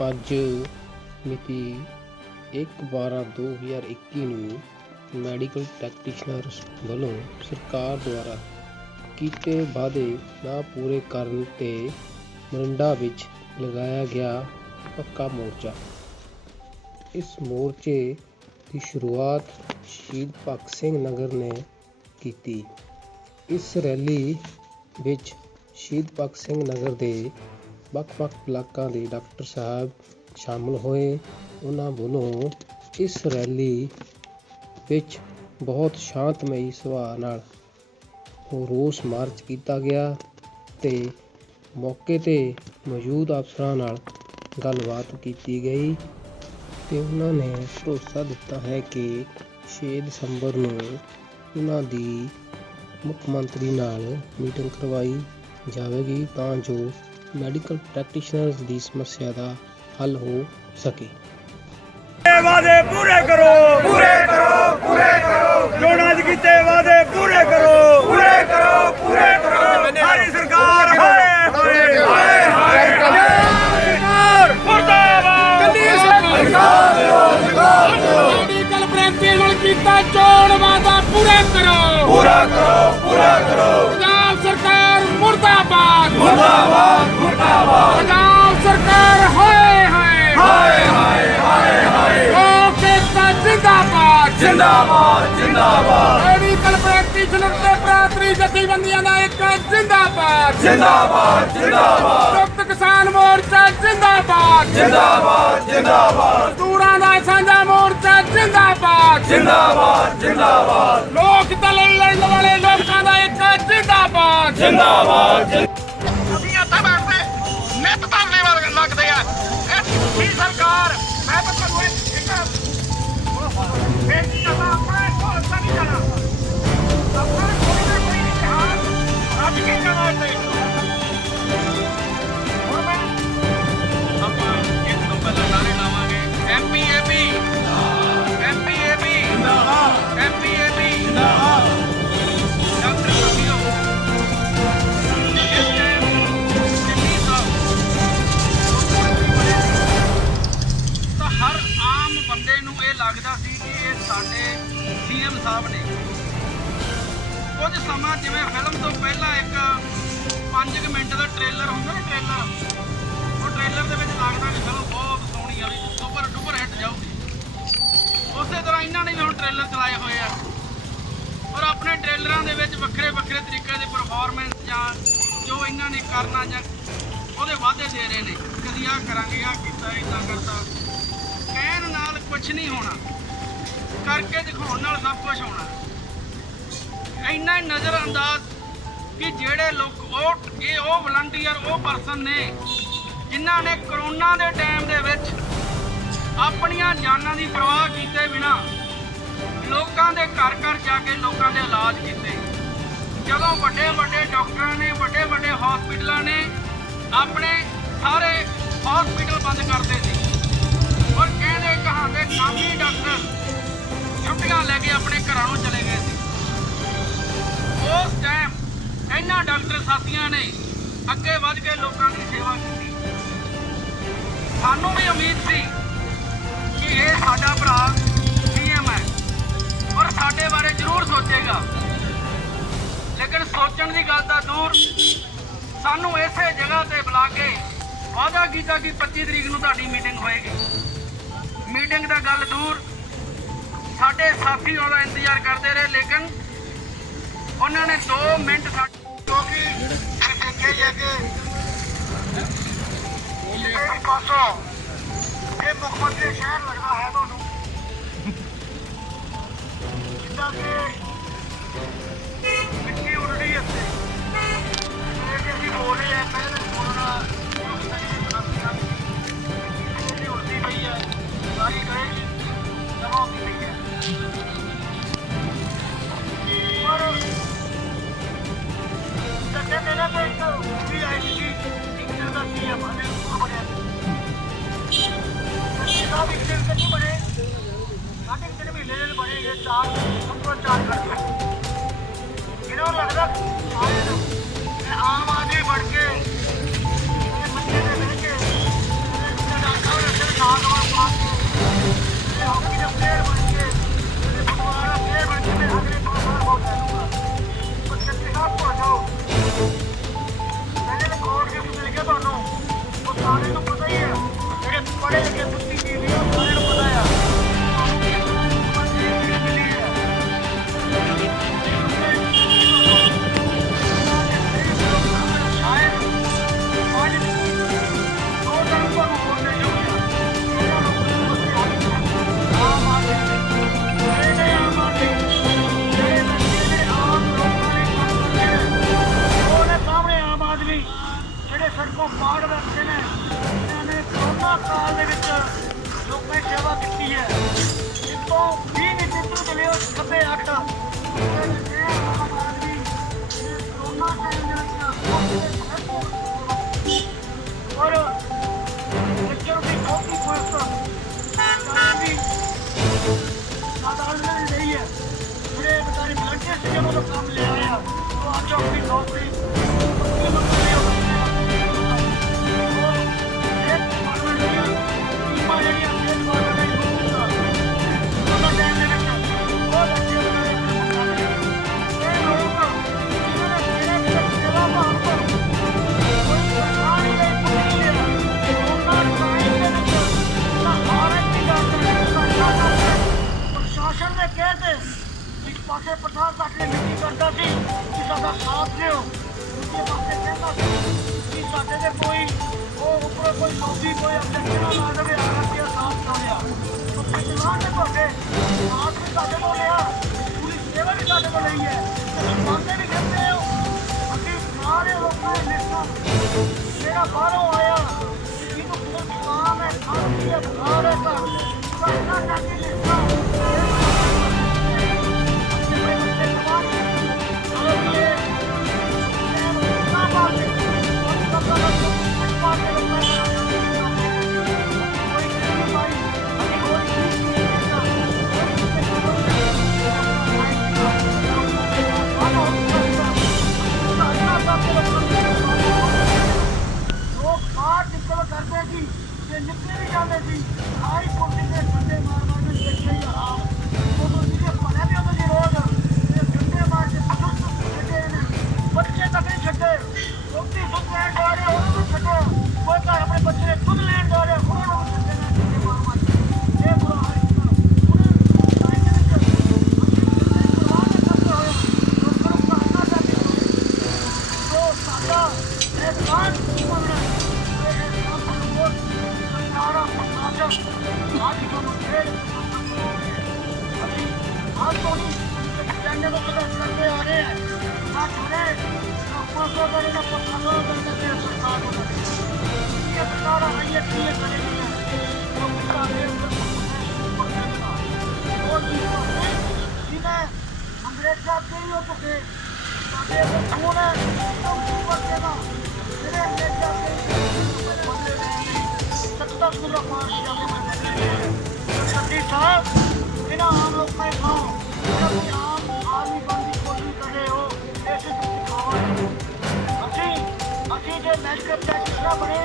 ਅੱਜ ਮਿਤੀ 1/12/2021 ਨੂੰ ਮੈਡੀਕਲ ਪ੍ਰੈਕਟੀਸ਼ਨਰਸ ਵੱਲੋਂ ਸਰਕਾਰ ਦੁਆਰਾ ਕੀਤੇ ਵਾਅਦੇ ਨਾ ਪੂਰੇ ਕਰਨ 'ਤੇ ਮੋਰਿੰਡਾ ਵਿੱਚ ਲਗਾਇਆ ਗਿਆ ਪੱਕਾ ਮੋਰਚਾ। ਇਸ ਮੋਰਚੇ ਦੀ ਸ਼ੁਰੂਆਤ ਸ਼ਹੀਦ ਭਗਤ ਸਿੰਘ ਨਗਰ ਨੇ ਕੀਤੀ। ਇਸ ਰੈਲੀ ਵਿੱਚ ਸ਼ਹੀਦ ਭਗਤ ਸਿੰਘ ਨਗਰ ਦੇ ਵੱਖ-ਵੱਖ ਬਲਾਕਾਂ ਦੇ ਡਾਕਟਰ ਸਾਹਿਬ ਸ਼ਾਮਲ ਹੋਏ। ਉਹਨਾਂ ਵੱਲੋਂ ਇਸ ਰੈਲੀ ਵਿੱਚ ਬਹੁਤ ਸ਼ਾਂਤਮਈ ਸੁਭਾਅ ਨਾਲ ਰੋਸ ਮਾਰਚ ਕੀਤਾ ਗਿਆ ਤੇ ਮੌਕੇ 'ਤੇ ਮੌਜੂਦ ਅਫਸਰਾਂ ਨਾਲ ਗੱਲਬਾਤ ਕੀਤੀ ਗਈ ਤੇ ਉਹਨਾਂ ਨੇ ਭਰੋਸਾ ਦਿੱਤਾ ਹੈ ਕਿ 6 ਦਸੰਬਰ ਨੂੰ ਉਹਨਾਂ ਦੀ ਮੁੱਖ ਮੰਤਰੀ ਨਾਲ ਮੀਟਿੰਗ ਕਰਵਾਈ ਜਾਵੇਗੀ ਤਾਂ ਜੋ ਮੈਡੀਕਲ ਪ੍ਰੈਕਟੀਸ਼ਨਰਸ ਦੀ ਸਮੱਸਿਆ ਦਾ ਹੱਲ ਹੋ ਸਕੇ। वादे पूरे करो, पूरे करो, पूरे करो। चोणां च कीते वादे पूरे करो, पूरे करो, पूरे करो। हमारी सरकार हाय हाय हाय हाय सरकार मुर्दाबाद। कल्ली सरकार मेडिकल प्रैक्टिशनर कीता चोण वादा पूरा करो, पूरा करो, पूरा करो। पंजाब सरकार मुर्दाबाद, मुर्दाबाद, मुर्दाबाद। पंजाब सरकार हाय हाय हाय हाय हाय हाय। जिंदाबाद जिंदाबाद जिंदाबाद। मेडिकल प्रैक्टिशनर ते भरातरी जथेबंदियां दा एक जिंदाबाद जिंदाबाद जिंदाबाद। संयुक्त किसान मोर्चा जिंदाबाद जिंदाबाद जिंदाबाद। मजदूरां दा सांझा मोर्चा जिंदाबाद जिंदाबाद जिंदाबाद। लोक दल लड़न वाले लोकां दा एक जिंदाबाद जिंदाबाद। ਅਸੀਂ ਇੱਥੇ ਬੈਠਦੇ ਨਿੱਤ ਧਰਨੇ ਲੱਗਦੇ ਆ। ਇਹ ਸਰਕਾਰ ਮੈਂ ਤਾਂ ਤੁਹਾਨੂੰ ਇੱਕ बेटी का अपना कोई नहीं जाना, अपना कोई ना कोई इतिहास आज की जमात में ਆਪਾਂ ਇਸ ਤੋਂ ਪਹਿਲਾਂ ਨਾਰੇ ਲਾਵਾਂਗੇ MPAB MPAB ਜਿੰਦਾਬਾਦ MPAB ਜਿੰਦਾਬਾਦ। ਡਾਕਟਰ ਸਾਥੀਓ ਇਸ ਟਾਈਮ ਦਿੱਲੀ ਸਾਹਿਬ ਤਾਂ ਹਰ ਆਮ ਬੰਦੇ ਨੂੰ ਇਹ ਲੱਗਦਾ ਸੀ ਸਾਡੇ CM ਸਾਹਿਬ ਨੇ ਕੁਝ ਸਮਾਂ ਜਿਵੇਂ ਫਿਲਮ ਤੋਂ ਪਹਿਲਾਂ ਇੱਕ 5 ਮਿੰਟ ਦਾ ਟ੍ਰੇਲਰ ਹੁੰਦਾ ਨਾ, ਉਹ ਟ੍ਰੇਲਰ ਦੇ ਵਿੱਚ ਲੱਗਦਾ ਕਿ ਫਿਲਮ ਬਹੁਤ ਸੋਹਣੀ ਆ ਵੀ ਸੁਪਰ ਹਿੱਟ ਜਾਊਗੀ। ਉਸੇ ਤਰ੍ਹਾਂ ਇਹਨਾਂ ਨੇ ਵੀ ਹੁਣ ਟ੍ਰੇਲਰ ਚਲਾਏ ਹੋਏ ਆ ਔਰ ਆਪਣੇ ਟ੍ਰੇਲਰਾਂ ਦੇ ਵਿੱਚ ਵੱਖਰੇ ਵੱਖਰੇ ਤਰੀਕੇ ਦੀ ਪਰਫਾਰਮੈਂਸ ਜਾਂ ਜੋ ਇਹਨਾਂ ਨੇ ਕਰਨਾ ਜਾਂ ਉਹਦੇ ਵਾਅਦੇ ਦੇ ਰਹੇ ਨੇ ਕਿ ਅਸੀਂ ਆਹ ਕਰਾਂਗੇ, ਆਹ ਕੀਤਾ, ਇੱਦਾਂ ਕਰਤਾ। ਕਹਿਣ ਨਾਲ ਕੁਛ ਨਹੀਂ ਹੋਣਾ, ਕਰਕੇ ਦਿਖਾਉਣ ਨਾਲ ਸਭ ਕੁਝ ਹੋਣਾ। ਇੰਨਾ ਹੀ ਨਜ਼ਰ ਅੰਦਾਜ਼ ਕਿ ਜਿਹੜੇ ਲੋਕ ਉਹ ਵਲੰਟੀਅਰ ਉਹ ਪਰਸਨ ਨੇ ਜਿਨ੍ਹਾਂ ਨੇ ਕਰੋਨਾ ਦੇ ਟਾਈਮ ਦੇ ਵਿੱਚ ਆਪਣੀਆਂ ਜਾਨਾਂ ਦੀ ਪਰਵਾਹ ਕੀਤੇ ਬਿਨਾਂ ਲੋਕਾਂ ਦੇ ਘਰ ਘਰ ਜਾ ਕੇ ਲੋਕਾਂ ਦੇ ਇਲਾਜ ਕੀਤੇ। ਜਦੋਂ ਵੱਡੇ ਵੱਡੇ ਡਾਕਟਰਾਂ ਨੇ ਵੱਡੇ ਵੱਡੇ ਹਸਪੀਟਲਾਂ ਨੇ ਆਪਣੇ ਸਾਰੇ ਹਸਪੀਟਲ ਬੰਦ ਕਰਦੇ ਸੀ ਔਰ ਕਹਿੰਦੇ ਕਹਾਂਦੇ ਨਾਮੀ ਡਾਕਟਰ ਛੁੱਟੀਆਂ ਲੈ ਕੇ ਆਪਣੇ ਘਰਾਂ ਨੂੰ ਚਲੇ ਗਏ ਸੀ। ਉਸ ਟਾਈਮ ਇਹਨਾਂ ਡਾਕਟਰ ਸਾਥੀਆਂ ਨੇ ਅੱਗੇ ਵੱਧ ਕੇ ਲੋਕਾਂ ਦੀ ਸੇਵਾ ਕੀਤੀ। ਸਾਨੂੰ ਵੀ ਉਮੀਦ ਸੀ ਕਿ ਇਹ ਸਾਡਾ ਭਰਾ CM ਹੈ ਔਰ ਸਾਡੇ ਬਾਰੇ ਜ਼ਰੂਰ ਸੋਚੇਗਾ, ਲੇਕਿਨ ਸੋਚਣ ਦੀ ਗੱਲ ਤਾਂ ਦੂਰ ਸਾਨੂੰ ਇਸੇ ਜਗ੍ਹਾ ਤੇ ਬੁਲਾ ਕੇ ਵਾਅਦਾ ਕੀਤਾ ਕਿ 25 ਤਰੀਕ ਨੂੰ ਤੁਹਾਡੀ ਮੀਟਿੰਗ ਹੋਏਗੀ। ਮੀਟਿੰਗ ਦਾ ਗੱਲ ਦੂਰ ਸਾਡੇ ਸਾਥੀ ਉਹਦਾ ਇੰਤਜ਼ਾਰ ਕਰਦੇ ਰਹੇ, ਲੇਕਿਨ ਉਹਨਾਂ ਨੇ 2 ਮਿੰਟ ਕਿਉਂਕਿ ਦੇਖਿਆ ਜਾ ਕੇ ਇਹ ਪਾਸੋਂ ਇਹ ਮੁੱਖ ਮੰਤਰੀ ਸ਼ਹਿਰ ਲੱਗਦਾ ਹੈ ਤੁਹਾਨੂੰ ਜਿੱਦਾਂ ਕਿ ਮਿੱਟੀ ਉੱਡਦੀ ਹੈ ਇਹ ਕਿ ਅਸੀਂ ਬੋਲ ਰਹੇ ਹਾਂ ਪਹਿਲਾਂ ਬੋਲਣਾ ਮਿੱਟੀ ਉੱਡਦੀ ਪਈ ਹੈ ਸਾਰੀ ਗਏ ਜਮਾ ਹੁੰਦੀ ਪਈ ਹੈ। ਪਰ ਸੱਚੇ ਮੇਰਾ ਤਾਂ ਇੱਕ ਵੀ ਆਈ ਸੀ ਇੱਕ ਦਾ CM ਹਮੇ ਬਣਿਆ ਇਹਦਾ ਵੀ ਇੱਕ ਦਿਨ ਨਹੀਂ ਬਣੇ, 3.5 ਮਹੀਨੇ ਦੇ ਬਣੇਗੇ, 4 ਕਰਦੇ ਇਹਨਾਂ ਨੂੰ ਲੱਗਦਾ ਆਮ ਆਦਮੀ ਬਣ ਕੇ ਸਾਰਿਆਂ ਨੂੰ ਪਤਾ ਹੀ ਹੈ, ਜਿਹੜੇ ਪੜ੍ਹੇ ਲਿਖੇ ਬੁੱਧੀਜੀਵੀ ਆ ਸਾਰਿਆਂ ਨੂੰ ਪਤਾ ਆ ਮਿਲੀ ਹੈ। ਸ਼ਾਇਦ ਦੋ ਦਿਨ ਤੋਂ ਬੋਲਦੇ ਆਮ ਆਦਮੀ ਜਿਹੜੇ ਆਮ ਆਦਮੀ ਜਿਹੜੇ ਆਮ ਲੋਕਾਂ ਲਈ ਕੰਮ ਕਰਦੇ ਨੇ ਉਹਦੇ ਸਾਹਮਣੇ ਆਮ ਆਦਮੀ ਜਿਹੜੇ ਸੜਕੋਂ ਪਾੜ ਰੱਖਦੇ ਨੇ, ਇਹਨਾਂ ਨੇ ਕਰੋਨਾ ਕਾਲ ਦੇ ਵਿੱਚ ਲੋਕਾਂ ਦੀ ਸੇਵਾ ਕੀਤੀ ਹੈ। ਇੱਥੋਂ 20 ਨੀਤੀ ਚਲੇ ਹੋ ਖੱਬੇ ਅੱਠ ਆਮ ਆਦਮੀ ਕਰੋਨਾ ਟਾਈਮ ਦੇ ਵਿੱਚ ਔਰ ਬੱਚਿਆਂ ਦੀ ਕਾਫੀ ਫਸਟ ਵੀ ਸਾਧਾਰਨ ਨਹੀਂ ਹੈ। ਜਿਹੜੇ ਬੇਚਾਰੇ ਵਲੰਟੀਅਰ ਸੀ ਉਹਨਾਂ ਦਾ ਕੰਮ ਲਿਆ ਆ ਉਹ ਅੱਜ ਆਪਣੀ ਨੌਕਰੀ ਪ੍ਰਸ਼ਾਸਨ ਦੇ ਕਹਿ ਇੱਕ ਪਾਸੇ ਪਠਾਨ ਘਾਟ ਨੇ ਮਿੱਟੀ ਕਰਦਾ ਸੀ ਕਿ ਸਾਡਾ ਸਾਥ ਦਿਓ, ਦੂਜੇ ਪਾਸੇ ਕਹਿੰਦਾ ਸੀ ਕਿ ਸਾਡੇ ਦੇ ਕੋਈ ਉਹ ਉੱਪਰੋਂ ਕੋਈ ਨੌਕਰੀ ਕੋਈ ਅਬਜੈਕਸ਼ਨ ਨਾ ਦੇਵੇ ਆ ਕੇ ਸਾਥ ਨਾ ਲਿਆ। ਤੁਸੀਂ ਜਵਾਨ ਨੇ ਤੁਹਾਡੇ ਸਾਥ ਵੀ ਸਾਡੇ ਕੋਲ ਲਿਆ, ਪੂਰੀ ਸੇਵਾ ਵੀ ਸਾਡੇ ਕੋਲ ਲਈ ਹੈ, ਤੁਸੀਂ ਮੰਨਦੇ ਵੀ ਕਹਿੰਦੇ ਹੋ। ਅਸੀਂ ਸਾਰੇ ਲੋਕਾਂ ਦੇ ਲਿਸਟਾਂ ਜਿਹੜਾ ਬਾਹਰੋਂ ਆਇਆ ਜਿਹਨੂੰ ਕੋਈ ਕੰਮ ਹੈ ਖਾਂਦੀ ਹੈ ਬੁਖਾਰ ਹੈ ਤਾਂ ਇਹਨਾਂ ਕਰਕੇ ਲਿਸਟਾਂ ਕਰਦੇ ਸੀ ਤੇ ਨਿਕਲੇ ਵੀ ਜਾਂਦੇ ਸੀ। ਆਈ ਕੁਰਸੀ ਦੇ ਡੰਡੇ ਮਾਰ ਮਾਰ ਕੇ ਦੇਖੇ ਹੀ ਹਾਲ ਉਦੋਂ ਜਿਹਦੇ ਪੜਿਆ ਵੀ ਉਦੋਂ ਦੀ ਰੋਜ਼ ਤੇ ਡੰਡੇ ਮਾਰ ਕੇ ਬਜ਼ੁਰਗ ਛੱਡੇ ਨੇ, ਬੱਚੇ ਤੱਕ ਨਹੀਂ ਛੱਡੇ। ਰੋਟੀ ਦੁੱਧ ਲੈਣ ਜਾ ਰਹੇ ਉਹਨਾਂ ਨੂੰ ਛੱਡੋ, ਕੋਈ ਘਰ ਆਪਣੇ ਬੱਚੇ ਦੇ ਦੁੱਧ ਲੈਣ ਜਾ ਰਹੇ ਉਹਨਾਂ ਨੂੰ ਛੱਡੇ ਨੇ ਡੰਡੇ ਮਾਰ ਮਾਰ ਕੇ। ਇਹ ਬੁਰਾ ਹਾਲ ਕੀਤਾ ਉਹਨਾਂ ਟਾਈਮ ਦੇ ਵਿੱਚ ਅਸੀਂ ਪਰਵਾਹ ਨਹੀਂ ਕਰਦੇ ਹੋਏ ਲੋਕਾਂ ਨੂੰ ਪੜ੍ਹਾਉਣਾ ਚਾਹੀਦਾ ਜੋ ਸਾਡਾ ਇਹ ਕਾਨ ਮੰਨਣਾ आज हम फिर अभी आज तो जानने को पता करते आ रहे हैं ना खड़े ना 500 करे ना 500 करने से सरकार को ये सरकार आई है ये करेगी तो उसका रेट और जिन्हें अंग्रेज साहब नहीं हो चुके ताकि वो खून है तो ऊपर देना मेरे अंग्रेज साहब बदले नहीं सत्ता पूरा पास ਸਾਹਿਬ ਇਹਨਾਂ ਆਮ ਲੋਕਾਂ ਨੂੰ ਖਾਓ ਜਿਹੜਾ ਤੁਸੀਂ ਆਮ ਆਦਮੀ ਬਣਨ ਦੀ ਕੋਸ਼ਿਸ਼ ਕਰ ਰਹੇ ਹੋ ਇਸ ਵਿੱਚ ਖਾਓ। ਅਸੀਂ ਜੇ ਮੈਡੀਕਲ ਪ੍ਰੈਕਟਿਸ਼ਨਰ ਬਣੇ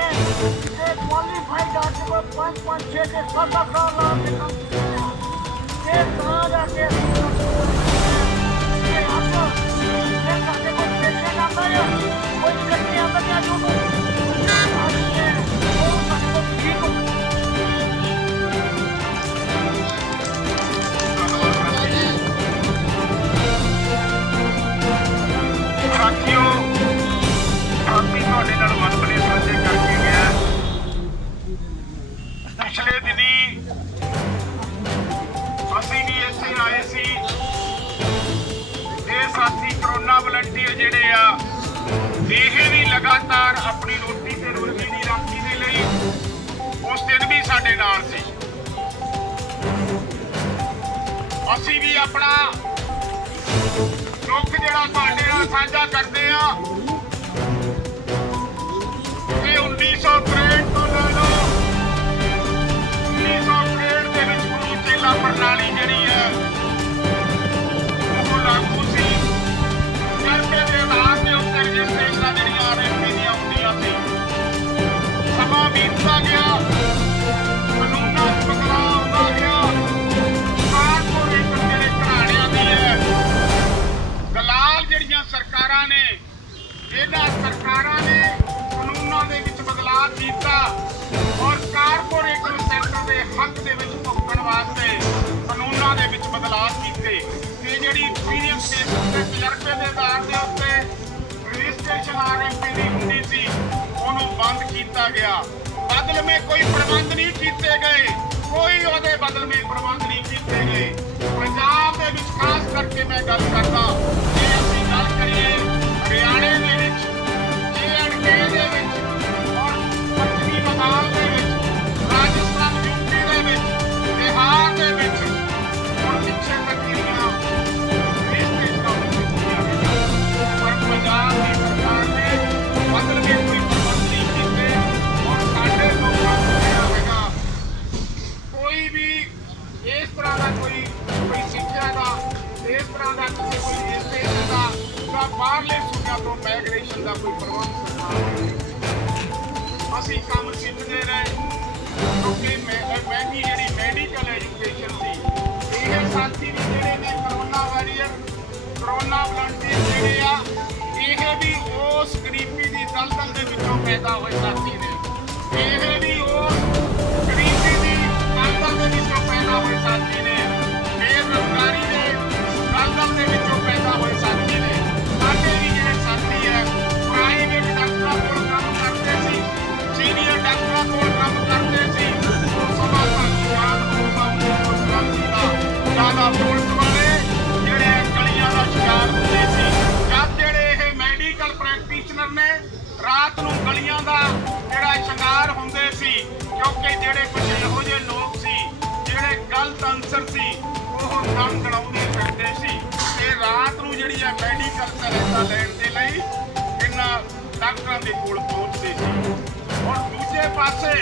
ਤੇ ਕੁਆਲੀਫਾਈਡ ਡਾਕਟਰ ਕੋਲ 5-5 6 ਤੇ 7 ਸਾਲ ਲਾ ਕੇ ਕੰਮ ਕੀਤੇ ਇਹ ਤਾਂ ਜਾ ਕੇ ਇਹ ਅੱਜ ਇਹ ਸਾਡੇ ਕੋਲ ਪੈਸੇ ਆਉਂਦਾ ਹੈ ਕੋਈ ਕੱਟੀ ਆਉਂਦਾ ਹੈ ਜੋ ਤੁਹਾਡੇ ਨਾਲ ਮਨਪ੍ਰੀਤ ਸਾਂਝੇ ਕਰਕੇ ਗਿਆ। ਪਿਛਲੇ ਦਿਨੀ ਅਸੀਂ ਵੀ ਇੱਥੇ ਆਏ ਸੀ ਇਹ ਸਾਥੀ ਕਰੋਨਾ ਵਲੰਟੀਅਰ ਜਿਹੜੇ ਆ ਇਹ ਵੀ ਲਗਾਤਾਰ ਆਪਣੀ ਰੋਟੀ ਤੇ ਰੋਟੀ ਦੀ ਰਾਖੀ ਦੇ ਲਈ ਉਸ ਦਿਨ ਵੀ ਸਾਡੇ ਨਾਲ ਸੀ। ਅਸੀਂ ਵੀ ਆਪਣਾ ਦੁੱਖ ਜਿਹੜਾ ਤੁਹਾਡੇ ਨਾਲ ਸਾਂਝਾ ਕਰਦੇ ਆ। 1963 ਤੋਂ ਲੈ ਲਓ 1963 ਦੇ ਵਿੱਚ ਗੁਰੂ ਚੇਲਾ ਪ੍ਰਣਾਲੀ ਜਿਹੜੀ ਹੈ ਉਹ ਲਾਗੂ ਸੀ। ਚਰਚੇ ਦੇ ਆਧਾਰ ਦੇ ਉੱਤੇ ਰਜਿਸਟ੍ਰੇਸ਼ਨਾਂ ਜਿਹੜੀਆਂ ਆਰਐਮਪੀ ਦੀਆਂ ਹੁੰਦੀਆਂ ਸੀ। ਸਮਾਂ ਬੀਤਦਾ ਗਿਆ, ਕਾਨੂੰਨਾਂ 'ਚ ਬਦਲਾਅ ਆਉਂਦਾ ਗਿਆ। ਕਾਰਪੋਰੇਸ਼ਨ ਜਿਹੜੇ ਘਰਾਣਿਆਂ ਦੀ ਹੈ ਦਲਾਲ ਜਿਹੜੀਆਂ ਸਰਕਾਰਾਂ ਨੇ ਇਹਨਾਂ ਸਰਕਾਰਾਂ ਨੇ ਕਾਨੂੰਨਾਂ ਦੇ ਵਿੱਚ ਬਦਲਾਅ ਕੀਤਾ। ਹੱਕ ਦੇ ਵਿੱਚ ਭੁਗਤਣ ਵਾਸਤੇ ਕਾਨੂੰਨਾਂ ਦੇ ਵਿੱਚ ਬਦਲਾਅ ਕੀਤੇ ਤੇ ਜਿਹੜੀ ਐਕਸਪੀਰੀਅੰਸ ਦੇ ਉੱਤੇ ਤਜਰਬੇ ਦੇ ਆਧਾਰ ਦੇ ਉੱਤੇ ਰਜਿਸਟ੍ਰੇਸ਼ਨ ਆਰਐਮਪੀ ਦੀ ਹੁੰਦੀ ਸੀ ਉਹਨੂੰ ਬੰਦ ਕੀਤਾ ਗਿਆ। ਬਦਲਵੇਂ ਕੋਈ ਪ੍ਰਬੰਧ ਨਹੀਂ ਕੀਤੇ ਗਏ, ਕੋਈ ਉਹਦੇ ਬਦਲਵੇਂ ਪ੍ਰਬੰਧ ਨਹੀਂ ਕੀਤੇ ਗਏ। ਪੰਜਾਬ ਦੇ ਵਿੱਚ ਖਾਸ ਕਰਕੇ ਮੈਂ ਗੱਲ ਕਰਦਾ, ਜੇ ਅਸੀਂ ਗੱਲ ਕਰੀਏ ਹਰਿਆਣੇ ਦੇ ਵਿੱਚ, J&K ਦੇ ਵਿੱਚ ਔਰ ਪੱਛਮੀ ਬੰਗਾਲ ਦੇ ਵਿੱਚ, ਰਾਜਸਥਾਨ ਯੂਪੀ ਦੇ ਵਿੱਚ, ਬਿਹਾਰ ਦੇ ਵਿੱਚ ਹੁਣ ਪਿੱਛੇ ਤੱਕੀਆਂ ਰਜਿਸਟ੍ਰੇਸ਼ਨਾਂ ਕੀਤੀਆਂ ਗਈਆਂ। ਪਰ ਪੰਜਾਬ ਦੀ ਸਰਕਾਰ ਨੇ ਬਦਲਵੇਂ ਕੋਈ ਪ੍ਰਬੰਧ ਨਹੀਂ ਕੀਤੇ ਔਰ ਸਾਡੇ ਲੋਕਾਂ ਨੂੰ ਜਿਹੜਾ ਹੈਗਾ ਕੋਈ ਵੀ ਇਸ ਤਰ੍ਹਾਂ ਦਾ ਕੋਈ ਸਿੱਖਿਆ ਦਾ, ਇਸ ਤਰ੍ਹਾਂ ਦਾ ਕਿਸੇ ਕੋਈ ਇਸੇ ਦਾ ਜਾਂ ਬਾਹਰਲੇ ਸੂਬਿਆਂ ਤੋਂ ਮਾਈਗ੍ਰੇਸ਼ਨ ਦਾ ਕੋਈ ਪ੍ਰਬੰਧ ਸਰਕਾਰ ਨਹੀਂ। ਅਸੀਂ ਕੰਮ ਸਿੱਖਦੇ ਰਹੇ ਕਿਉਂਕਿ ਮਹਿੰਗੀ ਜਿਹੜੀ ਮੈਡੀਕਲ ਐਜੂਕੇਸ਼ਨ ਸੀ, ਇਹ ਸਾਥੀ ਵੀ ਜਿਹੜੇ ਨੇ ਕਰੋਨਾ ਵਾਰੀਅਰ, ਕਰੋਨਾ ਵਲੰਟੀਅਰ ਜਿਹੜੇ ਆ, ਇਹ ਵੀ ਉਸ ਗਰੀਬੀ ਦੀ ਦਲਦਲ ਦੇ ਵਿੱਚੋਂ ਪੈਦਾ ਹੋਏ ਸਾਥੀ ਨੇ। ਇਹ ਵੀ ਉਸ ਗਰੀਬੀ ਦੀ ਦਲਦਲ ਦੇ ਵਿੱਚੋਂ ਪੈਦਾ ਹੋਏ ਸਾਥੀ ਨੇ, ਬੇਰੁਜ਼ਗਾਰੀ ਦੇ ਦਲਦਲ ਦੇ ਵਿੱਚੋਂ ਪੈਦਾ ਹੋਏ ਸਾਥੀ ਨੇ। ਸਾਡੇ ਵੀ ਜਿਹੜੇ ਸਾਥੀ ਹੈ ਪ੍ਰਾਈਵੇਟ ਡਾਕਟਰਾਂ ਕੋਲ ਕੰਮ ਕਰਦੇ ਸੀ, ਸੀਨੀਅਰ ਡਾਕਟਰਾਂ ਕੋਲ ਕੰਮ ਕਰਦੇ ਸੀ, ਉਹ ਸਮਾਂ ਯਾਦ ਹੋਊਗਾ 1984 ਦਾ ਜ਼ਿਆਦਾ ਪੁਲਿਸ ਵਾਲੇ ਜਿਹੜੇ ਗਲੀਆਂ ਦਾ ਸ਼ਿਕਾਰ ਹੁੰਦੇ ਸੀ, ਜਦ ਜਿਹੜੇ ਇਹ ਮੈਡੀਕਲ ਪ੍ਰੈਕਟੀਸ਼ਨਰ ਨੇ ਰਾਤ ਨੂੰ ਗਲੀਆਂ ਦਾ ਜਿਹੜਾ ਸ਼ਿਕਾਰ ਹੁੰਦੇ ਸੀ, ਕਿਉਂਕਿ ਜਿਹੜੇ ਕੁਝ ਇਹੋ ਜਿਹੇ ਲੋਕ ਸੀ ਜਿਹੜੇ ਗਲਤ ਅਨਸਰ ਸੀ ਉਹ ਦਮ ਗਣਾਉਂਦੇ ਫਿਰਦੇ ਸੀ ਤੇ ਰਾਤ ਨੂੰ ਜਿਹੜੀ ਆ ਮੈਡੀਕਲ ਸਹਾਇਤਾ ਲੈਣ ਦੇ ਲਈ ਇਹਨਾਂ ਡਾਕਟਰਾਂ ਦੇ ਕੋਲ ਪਹੁੰਚਦੇ ਸੀ। ਔਰ ਦੂਜੇ ਪਾਸੇ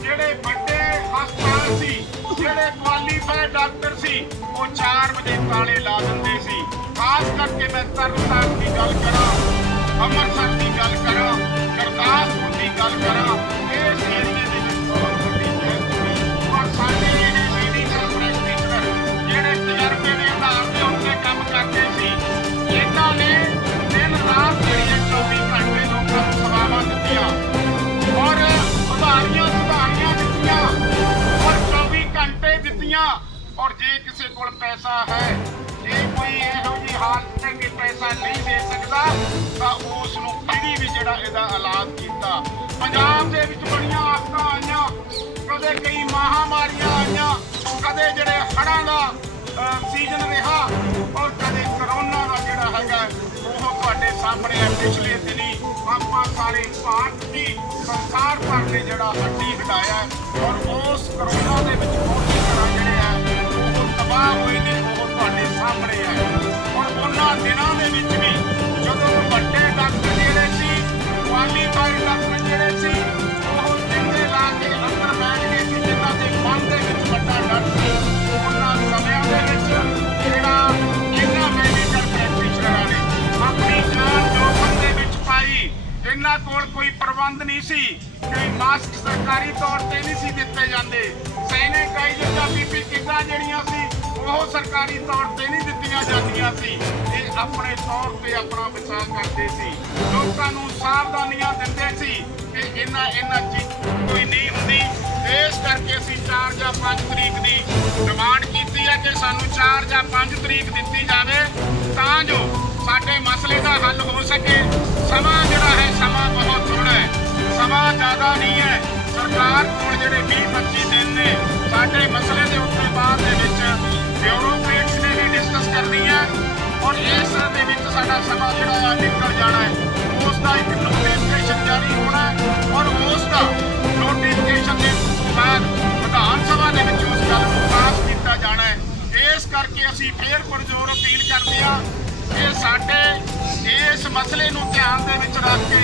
ਜਿਹੜੇ ਵੱਡੇ ਹਸਪਤਾਲ ਸੀ, ਜਿਹੜੇ ਕੁਆਲੀਫਾਈਡ ਡਾਕਟਰ ਸੀ, ਉਹ 4 ਵਜੇ ਤਾਲੇ ਲਾ ਦਿੰਦੇ ਸੀ। ਖਾਸ ਕਰਕੇ ਮੈਂ ਤਰਨਤਾਰਨ ਦੀ ਗੱਲ ਕਰਾਂ, ਅੰਮ੍ਰਿਤਸਰ ਦੀ ਗੱਲ ਕਰਾਂ, ਗੁਰਦਾਸਪੁਰ ਦੀ ਗੱਲ ਕਰਾਂ, ਇਸ ਏਰੀਏ ਦੇ ਵਿੱਚ ਬਹੁਤ ਵੱਡੀ ਡੈਥ ਹੋਈ। ਔਰ ਸਾਡੇ ਇਹ ਮੈਡੀਕਲ ਪ੍ਰੈਕਟੀਸ਼ਨਰ ਜਿਹੜੇ ਤਜਰਬੇ ਦੇ ਆਧਾਰ ਤੇ ਉੱਤੇ ਕੰਮ ਕਰਦੇ ਸੀ, ਇਹਨਾਂ ਨੇ ਦਿਨ ਰਾਤ ਜਿਹੜੀਆਂ 24 ਘੰਟੇ ਲੋਕਾਂ ਨੂੰ ਸੇਵਾਵਾਂ ਦਿੱਤੀਆਂ ਔਰ ਉਧਾਰੀਆਂ ਦਿੱਤੀਆਂ ਔਰ 24 ਘੰਟੇ ਦਿੱਤੀਆਂ। ਔਰ ਜੇ ਕਿਸੇ ਕੋਲ ਪੈਸਾ ਹੈ, ਜੇ ਕੋਈ ਇਹੋ ਜਿਹੀ ਹਾਲਤ ਹੈ ਕਿ ਪੈਸਾ ਨਹੀਂ ਦੇ ਸਕਦਾ, ਤਾਂ ਉਸ ਨੂੰ ਫਰੀ ਵੀ ਜਿਹੜਾ ਇਹਦਾ ਇਲਾਜ ਕੀਤਾ। ਪੰਜਾਬ ਦੇ ਵਿੱਚ ਬੜੀਆਂ ਆਫਤਾਂ ਆਈਆਂ, ਕਦੇ ਕਈ ਮਹਾਮਾਰੀਆਂ ਆਈਆਂ, ਕਦੇ ਜਿਹੜੇ ਹੜ੍ਹਾਂ ਦਾ ਸੀਜ਼ਨ ਰਿਹਾ ਔਰ ਕਦੇ ਕਰੋਨਾ ਦਾ ਜਿਹੜਾ ਹੈਗਾ ਉਹ ਤੁਹਾਡੇ ਸਾਹਮਣੇ ਹੈ। ਪਿਛਲੇ ਦਿਨੀ ਆਪਾਂ ਸਾਰੇ ਭਾਰਤ ਦੀ ਸੰਸਾਰ ਭਰ ਨੇ ਜਿਹੜਾ ਹੱਡੀ ਹਟਾਇਆ ਔਰ ਉਸ ਕਰੋਨਾ ਦੇ ਵਿੱਚ ਬਹੁਤ ਹੀ ਤਰ੍ਹਾਂ ਜਿਹੜੇ ਆ ਉਹ ਤਬਾਹ ਹੋਏ ਨੇ, ਉਹ ਤੁਹਾਡੇ ਸਾਹਮਣੇ ਹੈ। ਔਰ ਉਹਨਾਂ ਦਿਨਾਂ ਦੇ ਵਿੱਚ ਵੀ ਜਦੋਂ ਵੱਡੇ ਡਾਕਟਰ ਜਿਹੜੇ ਸੀ, ਕੁਆਲੀਫਾਈਡ ਡਾਕਟਰ ਜਿਹੜੇ ਸੀ, ਉਹ ਜਿੰਦੇ ਲਾ ਕੇ ਅੰਦਰ ਬੈਠ ਗਏ ਸੀ, ਜਿਨ੍ਹਾਂ ਦੇ ਮਨ ਦੇ ਵਿੱਚ ਵੱਡਾ ਡਰ ਸੀ। ਉਹਨਾਂ ਸਮਿਆਂ ਦੇ ਵਿੱਚ ਜਿਹੜਾ ਇਹਨਾਂ ਮੈਡੀਕਲ ਪ੍ਰੈਕਟੀਸ਼ਨਰਾਂ ਨੇ ਆਪਣੀ ਜਾਨ ਜੋਖਮ ਦੇ ਵਿੱਚ ਪਾਈ। ਇਹਨਾਂ ਕੋਲ ਕੋਈ ਪ੍ਰਬੰਧ ਨਹੀਂ ਸੀ, ਕੋਈ ਮਾਸਕ ਸਰਕਾਰੀ ਤੌਰ ਤੇ ਨਹੀਂ ਸੀ ਦਿੱਤੇ ਜਾਂਦੇ, ਸੈਨੇਟਾਈਜ਼ਰ ਜਾਂ ਪੀਪੀ ਕਿੱਟਾਂ ਜਿਹੜੀਆਂ ਸੀ ਉਹ ਸਰਕਾਰੀ ਤੌਰ ਤੇ ਨਹੀਂ ਦਿੱਤੀਆਂ ਜਾਂਦੀਆਂ ਸੀ। ਇਹ ਆਪਣੇ ਤੌਰ ਤੇ ਆਪਣਾ ਬਚਾਅ ਕਰਦੇ ਸੀ, ਲੋਕਾਂ ਨੂੰ ਸਾਵਧਾਨੀਆਂ ਦਿੰਦੇ ਸੀ ਕਿ ਇਹਨਾਂ ਚੀਜ਼ ਕੋਈ ਨਹੀਂ ਹੁੰਦੀ। ਇਸ ਕਰਕੇ ਅਸੀਂ 4 ਜਾਂ 5 ਤਰੀਕ ਦੀ ਡਿਮਾਂਡ ਕੀਤੀ ਹੈ ਕਿ ਸਾਨੂੰ 4 ਜਾਂ 5 ਤਰੀਕ ਦਿੱਤੀ ਜਾਵੇ ਤਾਂ ਜੋ ਸਾਡੇ ਮਸਲੇ ਦਾ ਹੱਲ ਹੋ ਸਕੇ। ਸਮਾਂ ਜਿਹੜਾ ਹੈ, ਸਮਾਂ ਬਹੁਤ ਥੋੜ੍ਹਾ ਹੈ, ਸਮਾਂ ਜ਼ਿਆਦਾ ਨਹੀਂ ਹੈ। ਸਰਕਾਰ ਕੋਲ ਜਿਹੜੇ 20-25 ਦਿਨ ਨੇ ਸਾਡੇ ਮਸਲੇ ਦੇ ਉੱਤੇ ਬਾਅਦ ਦੇ ਵਿੱਚ ਬਿਊਰੋਕਰੇਟਸ ਨੇ ਵੀ ਡਿਸਕਸ ਕਰਨੀ ਹੈ ਔਰ ਇਸ ਦੇ ਵਿੱਚ ਸਾਡਾ ਸਮਾਂ ਜਿਹੜਾ ਆ ਨਿਕਲ ਜਾਣਾ ਹੈ। ਉਸ ਦਾ ਇੱਕ ਨੋਟੀਫਿਕੇਸ਼ਨ ਜਾਰੀ ਹੋਣਾ ਔਰ ਉਸ ਦਾ ਨੋਟੀਫਿਕੇਸ਼ਨ ਦੇ ਬਾਅਦ ਵਿਧਾਨ ਸਭਾ ਦੇ ਵਿੱਚ ਉਸ ਗੱਲ ਨੂੰ ਪਾਸ ਕੀਤਾ ਜਾਣਾ ਹੈ। ਇਸ ਕਰਕੇ ਅਸੀਂ ਫੇਰ ਪੁਰਜ਼ੋਰ ਅਪੀਲ ਕਰਦੇ ਹਾਂ ਕਿ ਸਾਡੇ ਇਸ ਮਸਲੇ ਨੂੰ ਧਿਆਨ ਦੇ ਵਿੱਚ ਰੱਖ ਕੇ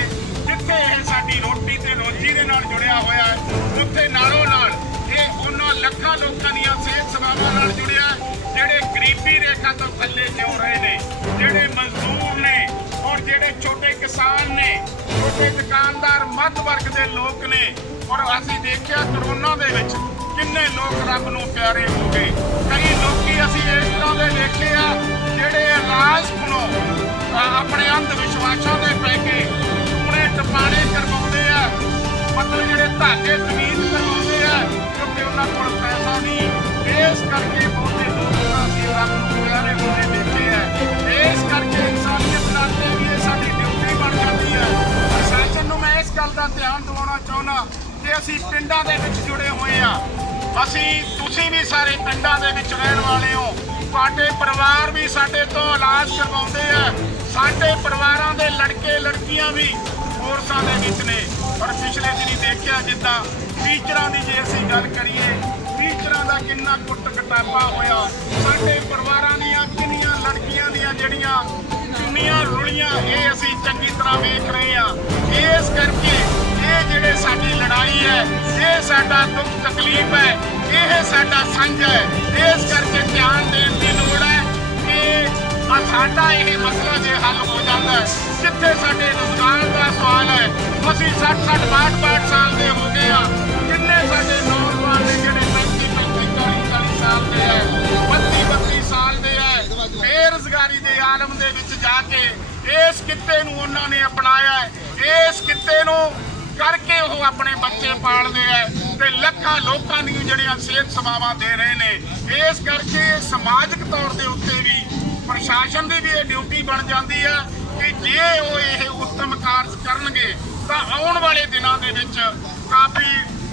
ਜਿੱਥੇ ਇਹ ਸਾਡੀ ਰੋਟੀ ਤੇ ਰੋਜੀ ਦੇ ਨਾਲ ਜੁੜਿਆ ਹੋਇਆ ਹੈ, ਉੱਥੇ ਨਾਲੋਂ ਨਾਲ ਇਹ ਉਹਨਾਂ ਲੱਖਾਂ ਲੋਕਾਂ ਦੀਆਂ ਸਿਹਤ ਸੇਵਾਵਾਂ ਨਾਲ ਜੁੜਿਆ ਜਿਹੜੇ ਗਰੀਬੀ ਰੇਖਾ ਤੋਂ ਥੱਲੇ ਜਿਉ ਰਹੇ ਨੇ, ਜਿਹੜੇ ਮਜ਼ਦੂਰ ਨੇ ਔਰ ਜਿਹੜੇ ਛੋਟੇ ਕਿਸਾਨ ਨੇ, ਛੋਟੇ ਦੁਕਾਨਦਾਰ, ਮੱਧ ਵਰਗ ਦੇ ਲੋਕ ਨੇ। ਔਰ ਅਸੀਂ ਦੇਖਿਆ ਕਰੋਨਾ ਦੇ ਵਿੱਚ ਕਿੰਨੇ ਲੋਕ ਰੱਬ ਨੂੰ ਪਿਆਰੇ ਹੋ ਗਏ। ਕਈ ਲੋਕੀ ਅਸੀਂ ਇਸ ਤਰ੍ਹਾਂ ਦੇ ਦੇਖੇ ਆ ਜਿਹੜੇ ਇਲਾਜ ਕੋਲੋਂ ਆਪਣੇ ਅੰਧ ਵਿਸ਼ਵਾਸਾਂ ਦੇ ਪੈ ਕੇ ਟੂਣੇ ਟਪਾਣੇ ਕਰਵਾਉਂਦੇ ਆ, ਮਤਲਬ ਜਿਹੜੇ ਧਾਗੇ ਤਮੀਜ਼ ਕਰਵਾਉਂਦੇ ਆ, ਕਿਉਂਕਿ ਉਹਨਾਂ ਕੋਲ ਪੈਸਾ ਨਹੀਂ, ਇਸ ਕਰਕੇ ਬਹੁਤੇ ਲੋਕ ਅਸੀਂ ਰੱਬ ਨੂੰ ਪਿਆਰੇ ਹੁੰਦੇ ਦੇਖੇ ਹੈ। ਇਸ ਕਰਕੇ ਇਨਸਾਨੀਅਤ ਨਾਤੇ ਵੀ ਇਹ ਸਾਡੀ ਡਿਊਟੀ ਬਣ ਜਾਂਦੀ ਹੈ। ਪ੍ਰਸ਼ਾਸਨ ਨੂੰ ਮੈਂ ਇਸ ਗੱਲ ਦਾ ਧਿਆਨ ਦਿਵਾਉਣਾ ਚਾਹੁੰਦਾ ਕਿ ਅਸੀਂ ਪਿੰਡਾਂ ਦੇ ਵਿੱਚ ਜੁੜੇ ਹੋਏ ਹਾਂ। ਤੁਸੀਂ ਵੀ ਸਾਰੇ ਪਿੰਡਾਂ ਦੇ ਵਿੱਚ ਰਹਿਣ ਵਾਲੇ ਹੋ। ਤੁਹਾਡੇ ਪਰਿਵਾਰ ਵੀ ਸਾਡੇ ਤੋਂ ਇਲਾਜ ਕਰਵਾਉਂਦੇ ਆ। ਸਾਡੇ ਪਰਿਵਾਰਾਂ ਦੇ ਲੜਕੇ ਲੜਕੀਆਂ ਵੀ ਫੋਰਸਾਂ ਦੇ ਵਿੱਚ ਨੇ। ਪਰ ਪਿਛਲੇ ਦਿਨੀ ਦੇਖਿਆ ਜਿੱਦਾਂ ਟੀਚਰਾਂ ਦੀ ਜੇ ਅਸੀਂ ਗੱਲ ਕਰੀਏ, ਟੀਚਰਾਂ ਦਾ ਕਿੰਨਾ ਕੁੱਟ ਕਟਾਪਾ ਹੋਇਆ। ਸਾਡੇ ਪਰਿਵਾਰਾਂ ਦੀਆਂ ਕਿੰਨੀਆਂ ਲੜਕੀਆਂ ਦੀਆਂ ਜਿਹੜੀਆਂ ਚੁੰਨੀਆਂ ਰੁਲੀਆਂ, ਇਹ ਅਸੀਂ ਚੰਗੀ ਤਰ੍ਹਾਂ ਵੇਖ ਰਹੇ ਹਾਂ। ਇਸ ਕਰਕੇ ਇਹ ਜਿਹੜੇ ਸਾਡੀ ਲੜਾਈ ਹੈ, ਇਹ ਸਾਡਾ ਦੁੱਖ ਤਕਲੀਫ ਹੈ, ਇਹ ਸਾਡਾ ਸਾਂਝ ਹੈ। ਇਸ ਕਰਕੇ ਧਿਆਨ ਦੇਣ ਦੀ ਲੋੜ ਹੈ ਕਿ ਸਾਡਾ ਇਹ ਮਸਲਾ ਜੇ ਹੱਲ ਹੋ ਜਾਂਦਾ ਹੈ। ਜਿੱਥੇ ਸਾਡੇ ਰੁਜ਼ਗਾਰ ਦਾ ਸਵਾਲ ਹੈ, ਅਸੀਂ 60 62 ਸਾਲ ਦੇ ਹੋ ਗਏ ਆ। ਕਿੰਨੇ ਸਾਡੇ ਨੌਜਵਾਨ ਨੇ ਜਿਹੜੇ 35 40 ਸਾਲ ਦੇ ਹੈ, 32 ਸਾਲ ਦੇ ਹੈ, ਬੇਰੁਜ਼ਗਾਰੀ ਦੇ ਆਲਮ ਦੇ ਵਿੱਚ ਜਾ ਕੇ ਇਸ ਕਿੱਤੇ ਨੂੰ ਉਹਨਾਂ ਨੇ ਅਪਣਾਇਆ ਹੈ। ਇਸ ਕਿੱਤੇ ਨੂੰ ਕਰਕੇ ਉਹ ਆਪਣੇ ਬੱਚੇ ਪਾਲਦੇ ਹੈ ਤੇ ਲੱਖਾਂ ਲੋਕਾਂ ਨੂੰ ਜਿਹੜੀਆਂ ਸਿਹਤ ਸੇਵਾਵਾਂ ਦੇ ਰਹੇ ਨੇ। ਇਸ ਕਰਕੇ ਸਮਾਜਿਕ ਤੌਰ ਦੇ ਉੱਤੇ ਵੀ ਪ੍ਰਸ਼ਾਸਨ ਦੀ ਵੀ ਇਹ ਡਿਊਟੀ ਬਣ ਜਾਂਦੀ ਹੈ ਕਿ ਜੇ ਉਹ ਇਹ ਉੱਤਮ ਕਾਰਜ ਕਰਨਗੇ ਤਾਂ ਆਉਣ ਵਾਲੇ ਦਿਨਾਂ ਦੇ ਵਿੱਚ ਕਾਫੀ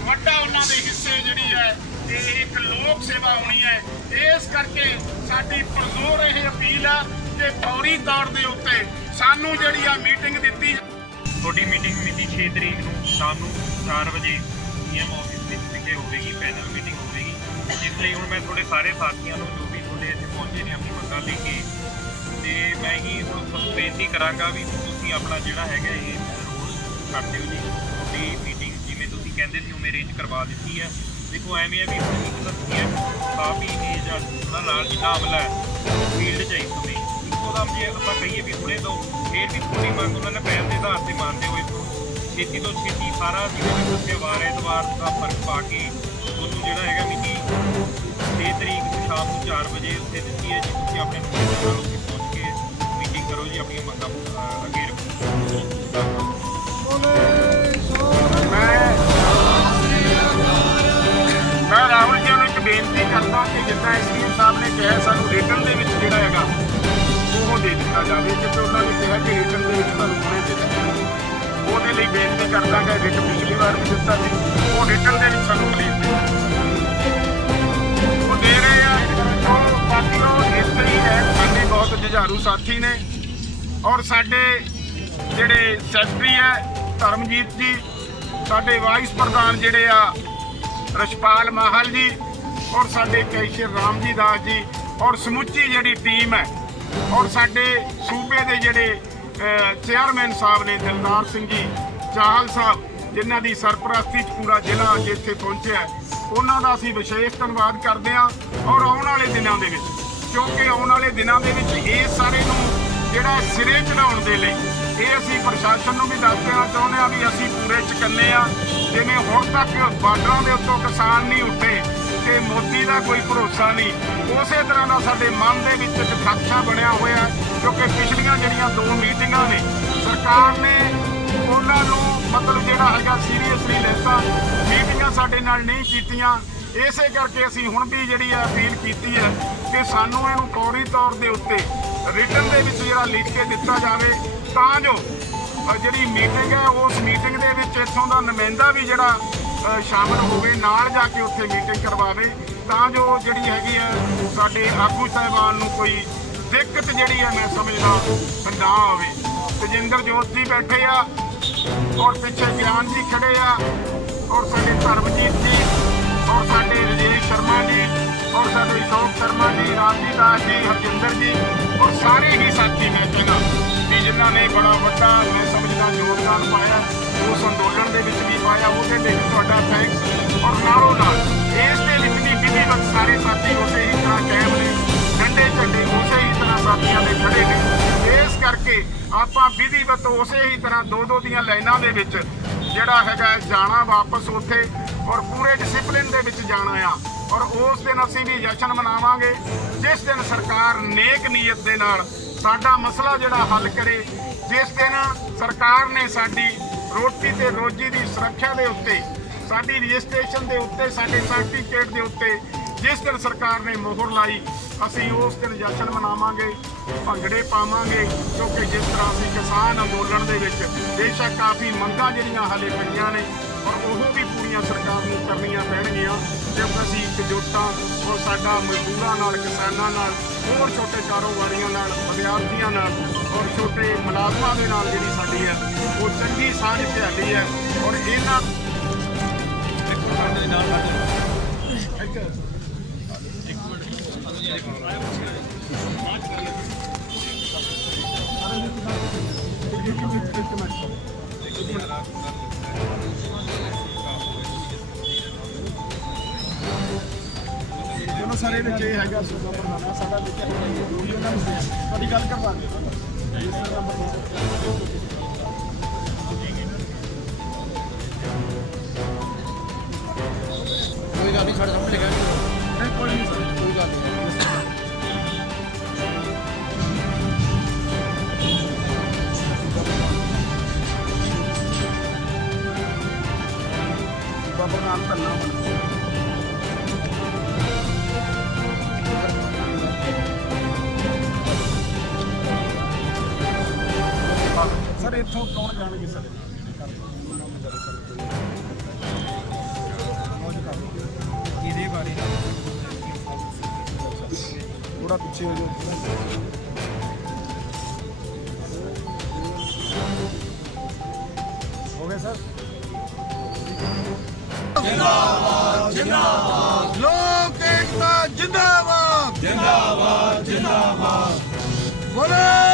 ਵੱਡਾ ਉਹਨਾਂ ਦੇ ਹਿੱਸੇ ਜਿਹੜੀ ਹੈ ਇਹ ਇੱਕ ਲੋਕ ਸੇਵਾ ਹੋਣੀ ਹੈ। ਇਸ ਕਰਕੇ ਸਾਡੀ ਪੁਰਜ਼ੋਰ ਇਹ ਅਪੀਲ ਹੈ ਕਿ ਫੌਰੀ ਤੌਰ ਦੇ ਉੱਤੇ ਸਾਨੂੰ ਜਿਹੜੀ ਆ ਮੀਟਿੰਗ ਦਿੱਤੀ। ਤੁਹਾਡੀ ਮੀਟਿੰਗ ਮਿਤੀ 6 ਤਰੀਕ ਨੂੰ ਸ਼ਾਮ ਨੂੰ 4 ਵਜੇ ਸੀਐਮ ਆਫਿਸ ਵਿੱਚ ਵਿਖੇ ਹੋਵੇਗੀ, ਪੈਨਲ ਮੀਟਿੰਗ ਹੋਵੇਗੀ। ਜਿਸ ਲਈ ਹੁਣ ਮੈਂ ਤੁਹਾਡੇ ਸਾਰੇ ਸਾਥੀਆਂ ਨੂੰ ਜੋ ਵੀ ਤੁਹਾਡੇ ਇੱਥੇ ਪਹੁੰਚੇ ਨੇ ਆਪਣੀ ਮੰਗਾਂ ਲੈ ਕੇ, ਤੇ ਮੈਂ ਹੀ ਹੁਣ ਤੁਹਾਨੂੰ ਬੇਨਤੀ ਕਰਾਂਗਾ ਵੀ ਤੁਸੀਂ ਆਪਣਾ ਜਿਹੜਾ ਹੈਗਾ ਇਹ ਰੋਲ ਕਰ ਦਿਓ ਜੀ। ਤੁਹਾਡੀ ਮੀਟਿੰਗ ਜਿਵੇਂ ਤੁਸੀਂ ਕਹਿੰਦੇ ਸੀ ਉਵੇਂ ਅਰੇਂਜ ਕਰਵਾ ਦਿੱਤੀ ਹੈ। ਦੇਖੋ ਐਵੇਂ ਹੈ ਵੀ ਹੁਣ ਇੱਕ ਤਾਂ ਸੀਐਮ ਕਾਫੀ ਏਜ ਆ, ਉਹਨਾਂ ਨਾਲ ਜਿੰਨਾ ਅਮਲਾ ਹੈ ਫੀਲਡ 'ਚ ਆਈ ਸਮੇਂ ਇੱਕੋ ਦਮ ਜੇ ਆਪਾਂ ਕਹੀਏ ਵੀ ਹੁਣੇ ਤੋਂ ਫਿਰ ਵੀ ਥੋੜੀ ਮੰਗ ਉਹਨਾਂ ਨੇ ਪਹਿਲ ਦੇ ਆਧਾਰ ਤੇ ਮੰਨਦੇ ਹੋਏ ਛੇਤੀ ਤੋਂ ਛੇਤੀ ਸਾਰਾ ਜਿਵੇਂ ਮੈਂ ਦੱਸਿਆ ਵਾਰ ਐਤਵਾਰ ਦਾ ਫਰਕ ਪਾ ਕੇ ਤੁਹਾਨੂੰ ਜਿਹੜਾ ਹੈਗਾ ਮਿਤੀ 6 ਤਰੀਕ ਨੂੰ ਸ਼ਾਮ ਨੂੰ 4 ਵਜੇ ਉੱਥੇ ਦਿੱਤੀ ਹੈ ਜੀ। ਤੁਸੀਂ ਆਪਣੇ ਨੁਮਾਇੰਦਿਆਂ ਨਾਲ ਉੱਥੇ ਪਹੁੰਚ ਕੇ ਮੀਟਿੰਗ ਕਰੋ ਜੀ, ਆਪਣੀਆਂ ਮੰਗਾਂ ਅੱਗੇ ਰੱਖੋ। ਮੈਂ ਰਾਹੁਲ ਜੀ ਨੂੰ ਇੱਕ ਬੇਨਤੀ ਕਰਦਾ ਕਿ ਜਿੱਦਾਂ ਐਸਪੀਐਮ ਸਾਹਿਬ ਨੇ ਕਿਹਾ ਸਾਨੂੰ ਰਿਟਨ ਦੇ ਵਿੱਚ ਜਿਹੜਾ ਹੈਗਾ ਉਹ ਦੇ ਦਿੱਤਾ ਜਾਵੇ, ਕਿਉਂਕਿ ਉਹਨਾਂ ਨੇ ਕਿਹਾ ਕਿ ਰਿਟਨ ਦੇ ਵਿੱਚ ਤੁਹਾਨੂੰ ਹੁਣੇ ਦੇ ਦਿੱਤਾ। ਉਹਦੇ ਲਈ ਬੇਨਤੀ ਕਰਦਾ ਕਿ ਰਿਟਨ ਪਿਛਲੀ ਵਾਰ ਵੀ ਦਿੱਤਾ ਸੀ, ਉਹ ਰਿਟਨ ਦੇ ਵਿੱਚ ਸਾਨੂੰ ਪਲੀਜ਼ ਦੇ ਉਹ ਦੇ ਰਹੇ ਆ। ਉਹ ਬਾਕੀ ਉਹ ਇਸ ਤਰ੍ਹਾਂ ਹੀ ਹੈ, ਸਾਡੇ ਬਹੁਤ ਜੁਝਾਰੂ ਸਾਥੀ ਨੇ। ਔਰ ਸਾਡੇ ਜਿਹੜੇ ਸੈਕਟਰੀ ਹੈ ਧਰਮਜੀਤ ਜੀ, ਸਾਡੇ ਵਾਈਸ ਪ੍ਰਧਾਨ ਜਿਹੜੇ ਆ ਰਸ਼ਪਾਲ ਮਾਹਲ ਜੀ, ਔਰ ਸਾਡੇ ਕੈਸ਼ੀਅਰ ਰਾਮਜੀ ਦਾਸ ਜੀ, ਔਰ ਸਮੁੱਚੀ ਜਿਹੜੀ ਟੀਮ ਹੈ, ਔਰ ਸਾਡੇ ਸੂਬੇ ਦੇ ਜਿਹੜੇ ਚੇਅਰਮੈਨ ਸਾਹਿਬ ਨੇ ਦਿਲਦਾਰ ਸਿੰਘ ਜੀ ਚਾਹਲ ਸਾਹਿਬ, ਜਿਨ੍ਹਾਂ ਦੀ ਸਰਪ੍ਰਸਤੀ 'ਚ ਪੂਰਾ ਜ਼ਿਲ੍ਹਾ ਅੱਜ ਇੱਥੇ ਪਹੁੰਚਿਆ, ਉਹਨਾਂ ਦਾ ਅਸੀਂ ਵਿਸ਼ੇਸ਼ ਧੰਨਵਾਦ ਕਰਦੇ ਹਾਂ। ਔਰ ਆਉਣ ਵਾਲੇ ਦਿਨਾਂ ਦੇ ਵਿੱਚ, ਕਿਉਂਕਿ ਆਉਣ ਵਾਲੇ ਦਿਨਾਂ ਦੇ ਵਿੱਚ ਇਹ ਸਾਰੇ ਨੂੰ ਜਿਹੜਾ ਸਿਰੇ ਚੜਾਉਣ ਦੇ ਲਈ ਇਹ ਅਸੀਂ ਪ੍ਰਸ਼ਾਸਨ ਨੂੰ ਵੀ ਦੱਸ ਦੇਣਾ ਚਾਹੁੰਦੇ ਹਾਂ ਵੀ ਅਸੀਂ ਪੂਰੇ ਚੁਕੰਨੇ ਆ। ਜਿਵੇਂ ਹੁਣ ਤੱਕ ਬਾਰਡਰਾਂ ਦੇ ਉੱਤੋਂ ਕਿਸਾਨ ਨਹੀਂ ਉੱਠੇ ਤੇ ਮੋਦੀ ਦਾ ਕੋਈ ਭਰੋਸਾ ਨਹੀਂ, ਉਸੇ ਤਰ੍ਹਾਂ ਦਾ ਸਾਡੇ ਮਨ ਦੇ ਵਿੱਚ ਇੱਕ ਖਦਸ਼ਾ ਬਣਿਆ ਹੋਇਆ। ਕਿਉਂਕਿ ਪਿਛਲੀਆਂ ਜਿਹੜੀਆਂ 2 ਮੀਟਿੰਗਾਂ ਨੇ ਸਰਕਾਰ ਨੇ ਉਹਨਾਂ ਨੂੰ ਮਤਲਬ ਜਿਹੜਾ ਹੈਗਾ ਸੀਰੀਅਸਲੀ ਲੈਤਾ, ਮੀਟਿੰਗਾਂ ਸਾਡੇ ਨਾਲ ਨਹੀਂ ਕੀਤੀਆਂ। ਇਸੇ ਕਰਕੇ ਅਸੀਂ ਹੁਣ ਵੀ ਜਿਹੜੀ ਹੈ ਅਪੀਲ ਕੀਤੀ ਹੈ ਕਿ ਸਾਨੂੰ ਇਹਨੂੰ ਫੌਰੀ ਤੌਰ ਦੇ ਉੱਤੇ ਰਿਟਨ ਦੇ ਵਿੱਚ ਜਿਹੜਾ ਲਿਖ ਕੇ ਦਿੱਤਾ ਜਾਵੇ, ਤਾਂ ਜੋ ਜਿਹੜੀ ਮੀਟਿੰਗ ਹੈ ਉਸ ਮੀਟਿੰਗ ਦੇ ਵਿੱਚ ਇੱਥੋਂ ਦਾ ਨੁਮਾਇੰਦਾ ਵੀ ਜਿਹੜਾ ਸ਼ਾਮਲ ਹੋਵੇ, ਨਾਲ ਜਾ ਕੇ ਉੱਥੇ ਮੀਟਿੰਗ ਕਰਵਾਵੇ, ਤਾਂ ਜੋ ਜਿਹੜੀ ਹੈਗੀ ਹੈ ਸਾਡੇ ਆਗੂ ਸਾਹਿਬਾਨ ਨੂੰ ਕੋਈ ਦਿੱਕਤ ਜਿਹੜੀ ਹੈ ਮੈਂ ਸਮਝਦਾ ਨਾ ਆਵੇ। ਤਜਿੰਦਰ ਜੋਤ ਜੀ ਬੈਠੇ ਆ, ਔਰ ਪਿੱਛੇ ਗਿਆਨ ਜੀ ਖੜੇ ਆ, ਔਰ ਸਾਡੇ ਧਰਮਜੀਤ ਜੀ, ਔਰ ਸਾਡੇ ਰਜੇਸ਼ ਸ਼ਰਮਾ ਜੀ, ਔਰ ਸਾਡੇ ਅਸ਼ੋਕ ਸ਼ਰਮਾ ਜੀ, ਰਾਮਜੀ ਦਾਸ ਜੀ, ਹਰਜਿੰਦਰ ਜੀ, ਔਰ ਸਾਰੇ ਹੀ ਸਾਥੀ ਮੈਂ ਕਹਿੰਦਾ ਵੀ ਜਿਨ੍ਹਾਂ ਨੇ ਬੜਾ ਵੱਡਾ ਮੈਂ ਸਮਝਦਾ ਯੋਗਦਾਨ ਪਾਇਆ ਉਸ ਅੰਦੋਲਨ ਦੇ ਵਿੱਚ ਵੀ ਪਾਇਆ, ਉਹਦੇ ਲਈ ਤੁਹਾਡਾ ਥੈਂਕਸ। ਔਰ ਨਾਲੋਂ ਨਾਲ ਇਸ ਦੇ ਵਿੱਚ ਵੀ ਵਿਧੀਵਤ ਸਾਰੇ ਸਾਥੀ ਉਸੇ ਹੀ ਤਰ੍ਹਾਂ ਕਾਇਮ ਨੇ, ਝੰਡੇ ਝੰਡੇ ਉਸੇ ਹੀ ਤਰ੍ਹਾਂ ਸਾਥੀਆਂ ਦੇ ਖੜੇ ਨੇ। ਇਸ ਕਰਕੇ ਆਪਾਂ ਵਿਧੀਵਤ ਉਸੇ ਹੀ ਤਰ੍ਹਾਂ 2-2 ਦੀਆਂ ਲਾਈਨਾਂ ਦੇ ਵਿੱਚ ਜਿਹੜਾ ਹੈਗਾ ਜਾਣਾ ਵਾਪਸ ਉੱਥੇ, ਔਰ ਪੂਰੇ ਡਿਸਿਪਲਿਨ ਦੇ ਵਿੱਚ ਜਾਣਾ ਆ। ਔਰ ਉਸ ਦਿਨ ਅਸੀਂ ਵੀ ਜਸ਼ਨ ਮਨਾਵਾਂਗੇ ਜਿਸ ਦਿਨ ਸਰਕਾਰ ਨੇਕ ਨੀਅਤ ਦੇ ਨਾਲ ਸਾਡਾ ਮਸਲਾ ਜਿਹੜਾ ਹੱਲ ਕਰੇ, ਜਿਸ ਦਿਨ ਸਰਕਾਰ ਨੇ ਸਾਡੀ ਰੋਟੀ ਤੇ ਰੋਜੀ ਦੀ ਸੁਰੱਖਿਆ ਦੇ ਉੱਤੇ ਸਾਡੀ ਰਜਿਸਟ੍ਰੇਸ਼ਨ ਦੇ ਉੱਤੇ, ਸਾਡੇ ਸਰਟੀਫਿਕੇਟ ਦੇ ਉੱਤੇ ਜਿਸ ਦਿਨ ਸਰਕਾਰ ਨੇ ਮੋਹਰ ਲਾਈ, ਅਸੀਂ ਉਸ ਦਿਨ ਜਸ਼ਨ ਮਨਾਵਾਂਗੇ, ਭੰਗੜੇ ਪਾਵਾਂਗੇ। ਕਿਉਂਕਿ ਜਿਸ ਤਰ੍ਹਾਂ ਅਸੀਂ ਕਿਸਾਨ ਅੰਦੋਲਨ ਦੇ ਵਿੱਚ ਬੇਸ਼ੱਕ ਕਾਫੀ ਮੰਗਾਂ ਜਿਹੜੀਆਂ ਹਾਲੇ ਪਈਆਂ ਨੇ, ਪਰ ਉਹ ਵੀ ਪੂਰੀਆਂ ਸਰਕਾਰ ਨੂੰ ਕਰਨੀਆਂ ਪੈਣਗੀਆਂ। ਕਿਉਂਕਿ ਅਸੀਂ ਇਕਜੁੱਟਾਂ ਔਰ ਸਾਡਾ ਮਜ਼ਦੂਰਾਂ ਨਾਲ, ਕਿਸਾਨਾਂ ਨਾਲ, ਹੋਰ ਛੋਟੇ ਕਾਰੋਬਾਰੀਆਂ ਨਾਲ, ਵਿਦਿਆਰਥੀਆਂ ਨਾਲ ਔਰ ਛੋਟੇ ਮੁਲਾਜ਼ਮਾਂ ਦੇ ਨਾਲ ਜਿਹੜੀ ਸਾਡੀ ਹੈ ਉਹ ਚੰਗੀ ਸਾਂਝ ਭਿਆਲੀ ਹੈ। ਔਰ ਇਹਨਾਂ ਚਲੋ ਸਰ, ਇਹਦੇ 'ਚ ਇਹ ਹੈਗਾ ਸੂਬਾ ਪ੍ਰਧਾਨ ਸਾਡਾ ਵਿੱਚ ਉਹਨਾਂ ਨੂੰ ਤੁਹਾਡੀ ਗੱਲ ਕਰਵਾਂਗੇ। ਕੋਈ ਗੱਲ ਨਹੀਂ, ਸਾਡੇ ਸਾਹਮਣੇ ਲਿਖਿਆ ਨਹੀਂ ਕੋਈ ਨਹੀਂ ਸਰ, ਕੋਈ ਗੱਲ ਨਹੀਂ। ਸੂਬਾ ਪ੍ਰਧਾਨ ਧੰਨਾ ਸਰ, ਇੱਥੋਂ ਕੌਣ ਜਾਣਗੇ ਸਰ? ਇਹਦੇ ਬਾਰੇ ਥੋੜਾ ਪਿੱਛੇ ਹੋ ਜਾਓ। ਹੋ ਗਏ ਸਰ? ਜਿੰਦਾਬਾਦ ਜਿੰਦਾਬਾਦ, ਲੋਕ ਏਕਤਾ ਜਿੰਦਾਬਾਦ ਜਿੰਦਾਬਾਦ ਜਿੰਦਾਬਾਦ, ਬੋਲੇ